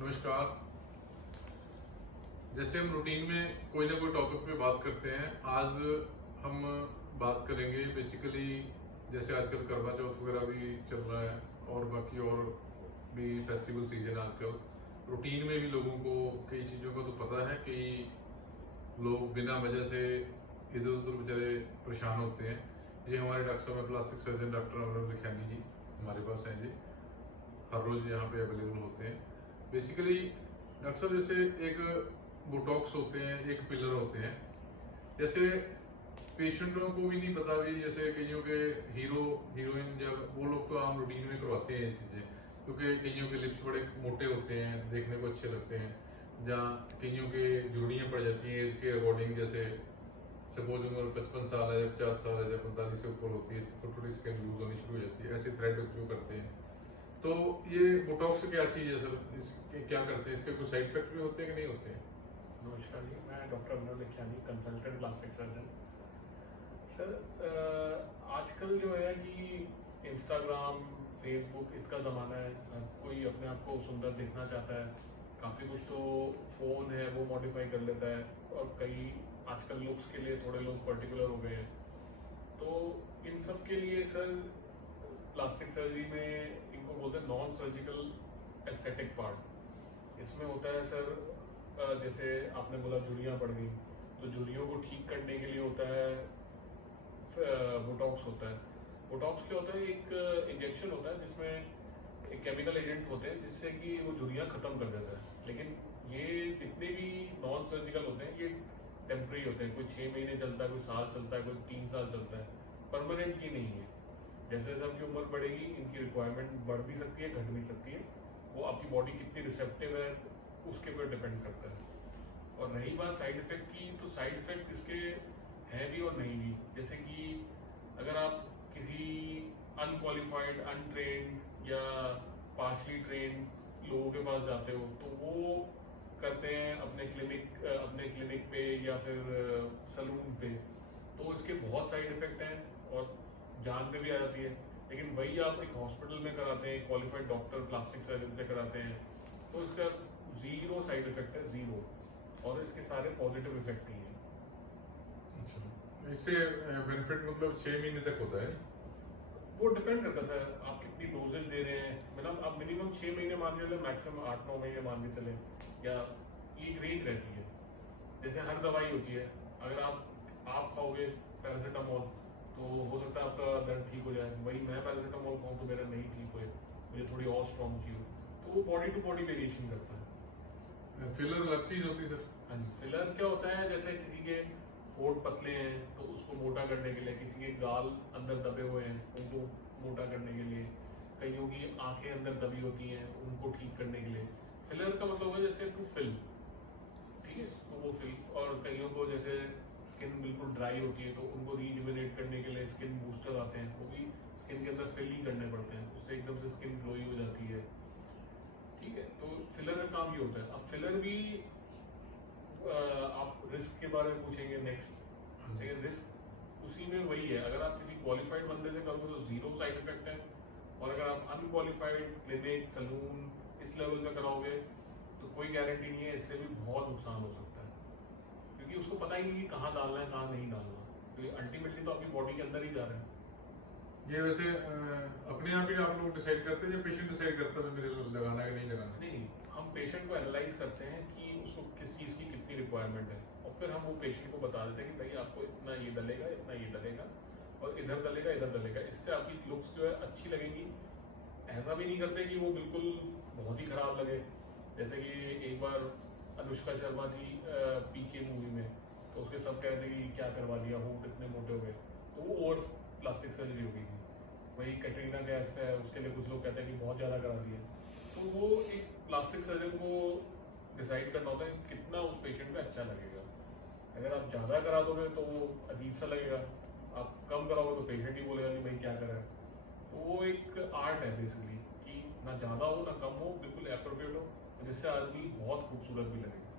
नमस्कार। जैसे हम रूटीन में कोई ना कोई टॉपिक पे बात करते हैं, आज हम बात करेंगे बेसिकली जैसे आजकल करवा चौथ वगैरह भी चल रहा है और बाकी और भी फेस्टिवल सीजन आजकल रूटीन में भी लोगों को कई चीज़ों का तो पता है, कई लोग बिना वजह से इधर उधर बेचारे परेशान होते हैं। ये हमारे डॉक्टर साहब प्लास्टिक सर्जन डॉक्टर अमर लिखानी जी हमारे पास हैं जी, हर रोज यहाँ पे अवेलेबल होते हैं। बेसिकली डॉक्टर साहब जैसे एक बोटॉक्स होते हैं, एक पिलर होते हैं। जैसे पेशेंटों को भी नहीं पता भी, जैसे कईयों के हीरो हीरोइन जब वो लोग तो आम रूटीन में करवाते हैं ये चीज़ें, क्योंकि कईयों के लिप्स बड़े मोटे होते हैं, देखने को अच्छे लगते हैं। जहाँ कईयों के झुर्रियाँ पड़ जाती हैं एज के अकॉर्डिंग, जैसे सपोज उम्र 55 साल है या 50 साल है या 45 से ऊपर होती है तो थोड़ी स्किन लूज होनी शुरू हो जाती है, ऐसे थ्रेड जो करते हैं। तो ये बोटॉक्स क्या चीज़ है सर, इसके क्या करते हैं, इसके कुछ साइड इफेक्ट भी होते हैं कि नहीं होते हैं? नमस्कार जी, मैं डॉक्टर अमर लिखानी, कंसल्टेंट प्लास्टिक सर्जन। सर, आजकल जो है कि इंस्टाग्राम, फेसबुक इसका ज़माना है। हर कोई अपने आप को सुंदर दिखना चाहता है। काफ़ी कुछ तो फ़ोन है वो मॉडिफाई कर लेता है, और कई आजकल लुक्स के लिए थोड़े लोग पर्टिकुलर हो गए हैं। तो इन सब के लिए सर प्लास्टिक सर्जरी में इनको बोलते हैं नॉन सर्जिकल एस्थेटिक पार्ट। इसमें होता है सर, जैसे आपने बोला झुर्रियाँ पड़ गई, तो झुर्रियों को ठीक करने के लिए होता है बोटॉक्स होता है। बोटॉक्स क्या होता है? एक इंजेक्शन होता है जिसमें एक केमिकल एजेंट होते हैं जिससे कि वो झुर्रियाँ खत्म कर देता है। लेकिन ये जितने भी नॉन सर्जिकल होते हैं ये टेम्परेरी होते हैं। कोई 6 महीने चलता है, कोई साल चलता है, कोई 3 साल चलता है, परमानेंटली नहीं है। जैसे जैसे आपकी उम्र बढ़ेगी इनकी रिक्वायरमेंट बढ़ भी सकती है, घट भी सकती है। वो आपकी बॉडी कितनी रिसेप्टिव है उसके पर डिपेंड करता है। और रही बात साइड इफेक्ट की, तो साइड इफेक्ट इसके हैं भी और नहीं भी। जैसे कि अगर आप किसी अनक्वालिफाइड, अनट्रेन्ड या पार्शली ट्रेन्ड लोगों के पास जाते हो तो वो करते हैं अपने क्लिनिक पे या फिर सलून पे, तो इसके बहुत साइड इफेक्ट हैं और जान पे भी आ जाती है। लेकिन वही आप एक हॉस्पिटल में कराते हैं, क्वालिफाइड डॉक्टर प्लास्टिक सर्जन से कराते हैं, तो इसका जीरो साइड इफेक्ट है, जीरो। और इसके सारे पॉजिटिव इफेक्ट ही हैं। अच्छा, इससे बेनिफिट मतलब 6 महीने तक होता है? वो डिपेंड करता है आप कितनी डोजेज दे रहे हैं। मतलब आप मिनिमम 6 महीने मान के चले, मैक्सिमम 8-9 महीने मान के चले, या एक रेंज रहती है। जैसे हर दवाई होती है, अगर आप खाओगे पैरासीटामोल तो हो सकता है आपका दर्द ठीक हो जाए। वही मैं पैरासीटामोल खाऊं तो मेरा नहीं ठीक होए, मुझे थोड़ी और स्ट्रॉन्ग चाहिए। तो वो बॉडी टू बॉडी वेरिएशन करता है। फिलर अलग चीज होती है सर? हाँ जी, फिलर क्या होता है? जैसे किसी के होंठ पतले हैं तो उसको मोटा करने के लिए, किसी के गाल अंदर दबे हुए हैं उनको मोटा करने के लिए, कईयों की आंखें अंदर दबी होती हैं उनको ठीक करने के लिए। फिलर का मतलब है जैसे टू फिल, ठीक है, तो वो फिल। और कईयों को जैसे स्किन बिल्कुल ड्राई होती है तो उनको रीजुवेनेट करने के लिए स्किन बूस्टर आते हैं, वो भी स्किन के अंदर फिल ही करने पड़ते हैं, उससे एकदम से स्किन ग्लोई हो जाती है। ठीक है, तो फिलर का काम ये होता है। अब फिलर भी आप रिस्क के बारे में पूछेंगे नेक्स्ट, लेकिन रिस्क उसी में वही है। अगर आप किसी क्वालिफाइड बंदे से करोगे तो जीरो साइड इफेक्ट है, और अगर आप अनक्वालिफाइड क्लिनिक, सलून इस लेवल पे कराओगे तो कोई गारंटी नहीं है, इससे भी बहुत नुकसान हो सकता है, क्योंकि उसको पता ही नहीं कि कहाँ डालना है कहाँ नहीं डालना, क्योंकि अल्टीमेटली तो आपकी बॉडी के अंदर ही जा रहे हैं। ये वैसे अपने आप ही आप लोग डिसाइड करते हैं या पेशेंट डिसाइड करता है मेरे लगाना है कि नहीं लगाना? नहीं, हम पेशेंट को एनालाइज करते हैं कि उसको किस चीज़ की कितनी रिक्वायरमेंट है, और फिर हम वो पेशेंट को बता देते हैं कि भाई आपको इतना ये डलेगा, इतना ये डलेगा, और इधर डलेगा, इधर डलेगा, इससे आपकी लुक्स जो है अच्छी लगेंगी। ऐसा भी नहीं करते कि वो बिल्कुल बहुत ही खराब लगे। जैसे कि एक बार अनुष्का शर्मा थी पीके मूवी में, तो उसके सब कह रहे थे कि क्या करवा दिया, होंठ इतने मोटे हो गए, तो वो ओवर प्लास्टिक सर्जरी हो गई थी। वही कैटरीना कैफ है, उसके लिए कुछ लोग कहते हैं कि बहुत ज़्यादा करा दिए। तो वो एक प्लास्टिक सर्जन को डिसाइड करना होता है कि कितना उस पेशेंट पे अच्छा लगेगा। अगर आप ज़्यादा करा दोगे तो वो अजीब सा लगेगा, आप कम कराओगे तो पेशेंट ही बोलेगा कि भाई क्या करा है। तो वो एक आर्ट है बेसिकली, कि ना ज़्यादा हो ना कम हो, बिल्कुल एप्रोप्रिएट हो, जिससे आदमी बहुत खूबसूरत भी लगेगा।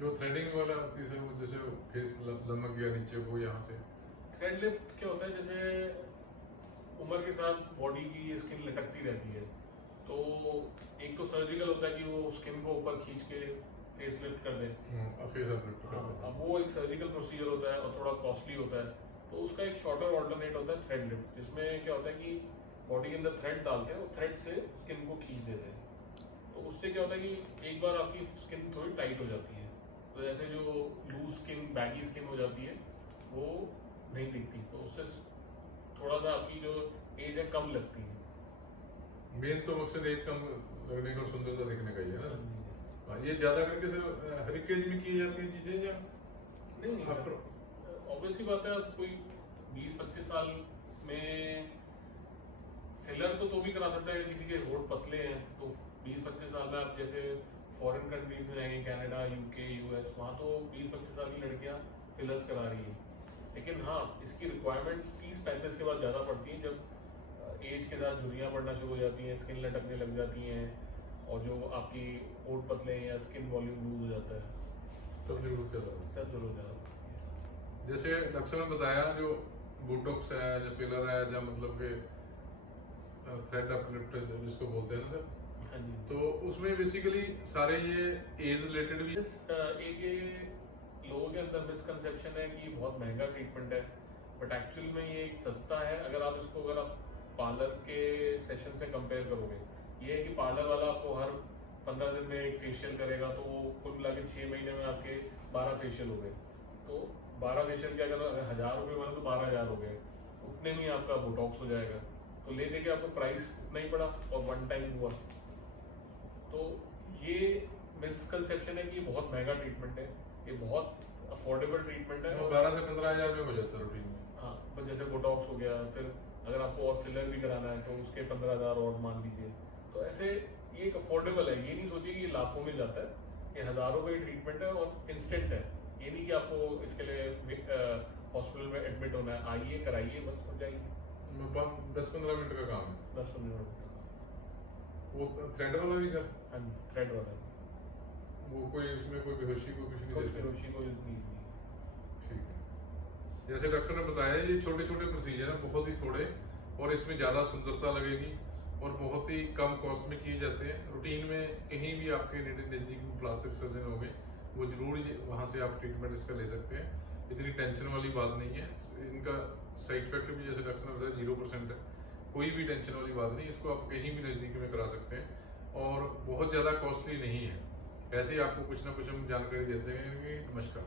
जो थ्रेडिंग वाला होती है सर, वो जैसे फेस लमक गया नीचे, वो यहाँ से थ्रेड लिफ्ट क्या होता है? जैसे उम्र के साथ बॉडी की स्किन लटकती रहती है, तो एक तो सर्जिकल होता है कि वो स्किन को ऊपर खींच के फेस लिफ्ट कर दे। फेस अपलिफ्ट हाँ, करते हैं। अब वो एक सर्जिकल प्रोसीजर होता है और थोड़ा कॉस्टली होता है, तो उसका एक शॉर्टर ऑल्टरनेट होता है थ्रेड लिफ्ट, जिसमें क्या होता है कि बॉडी के अंदर थ्रेड डालते हैं और थ्रेड से स्किन को खींच देते हैं। तो उससे क्या होता है कि एक बार आपकी स्किन थोड़ी टाइट हो जाती है, तो जैसे जो लूज स्किन बैगी स्किन हो जाती है वो नहीं दिखती, तो उससे थोड़ा सा आपकी जो एज है कम लगती है। मेन तो मकसद एज कम लगने का और सुंदरता दिखने का ही है ना। हाँ, ये ज्यादा करके सर हर एक एज में की जाती हैं चीजें या नहीं आफ्टर? ऑब्वियसली बात है, अब कोई 20-25 साल में फिलर तो भी करा सकता है, किसी के होठ पतले हैं तो 20-25 साल में आप जैसे फॉरेन कंट्रीज में जाएंगे, कनाडा, यूके, यूएस, वहाँ तो 20-25 साल की लड़कियाँ फिलर्स करा रही हैं। लेकिन हाँ, इसकी रिक्वायरमेंट 30-35 के बाद ज़्यादा पड़ती है, जब एज के साथ झुर्रियाँ पड़ना शुरू हो जाती हैं, स्किन लटकने लग जाती हैं और जो आपकी होठ पतले हैं या स्किन वॉल्यूम लूज हो जाता है, तब जरूरत ज्यादा होती तब जरूर ज़्यादा। है। जैसे डॉक्टर ने बताया जो बोटॉक्स है या फिलर है या मतलब के थ्रेड अपलिफ्ट जिसको बोलते हैं ना सर, हाँ जी। तो उसमें बेसिकली सारे ये एज रिलेटेड भी एक ये लोगों के अंदर मिसकंसेप्शन है कि बहुत महंगा ट्रीटमेंट है, बट एक्चुअल में ये एक सस्ता है। अगर आप पार्लर के सेशन से कंपेयर करोगे, ये है कि पार्लर वाला आपको हर 15 दिन में एक फेशियल करेगा, तो वो कुल मिला के 6 महीने में आपके 12 फेशियल हो गए। तो 12 फेशियल के अगर 1000 रुपये बने तो 12,000 हो गए, उतने में ही आपका बोटॉक्स हो जाएगा। तो ले दे के आपको प्राइस उतना ही पड़ा और वन टाइम हुआ। तो ये मिसकंसेप्शन है कि ये बहुत महंगा ट्रीटमेंट है, ये बहुत अफोर्डेबल ट्रीटमेंट है। 12 से 15,000 में हो जाता है रूटीन में। हाँ, बस जैसे बोटॉक्स हो गया, फिर अगर आपको और फिलर भी कराना है तो उसके 15,000 और मान लीजिए। तो ऐसे ये एक अफोर्डेबल है, ये नहीं सोचिए कि ये लाखों में जाता है, ये हजारों का ट्रीटमेंट है और इंस्टेंट है। ये नहीं कि आपको इसके लिए हॉस्पिटल में एडमिट होना है, आइए कराइए बस हो जाएगी। 10-15 मिनट का काम है 10-15 मिनट का। वो थ्रेड वाला भी सर। हाँ जी, थ्रेड वाला वो कोई उसमें कोई बेहोशी को कुछ नहीं कोई देते? बेहोशी को नहीं। ठीक है। जैसे डॉक्टर ने बताया ये छोटे छोटे प्रोसीजर हैं, बहुत ही थोड़े, और इसमें ज़्यादा सुंदरता लगेगी और बहुत ही कम कॉस्ट में किए जाते हैं। रूटीन में कहीं भी आपके नज़दीक में प्लास्टिक सर्जन हो गए, वो जरूर वहाँ से आप ट्रीटमेंट इसका ले सकते हैं। इतनी टेंशन वाली बात नहीं है। इनका साइड इफेक्ट भी जैसे डॉक्टर ने बताया 0% है, कोई भी टेंशन वाली बात नहीं। इसको आप कहीं भी नज़दीक में करा सकते हैं और बहुत ज़्यादा कॉस्टली नहीं है। ऐसे ही आपको कुछ ना कुछ हम जानकारी देते हैं। नमस्कार।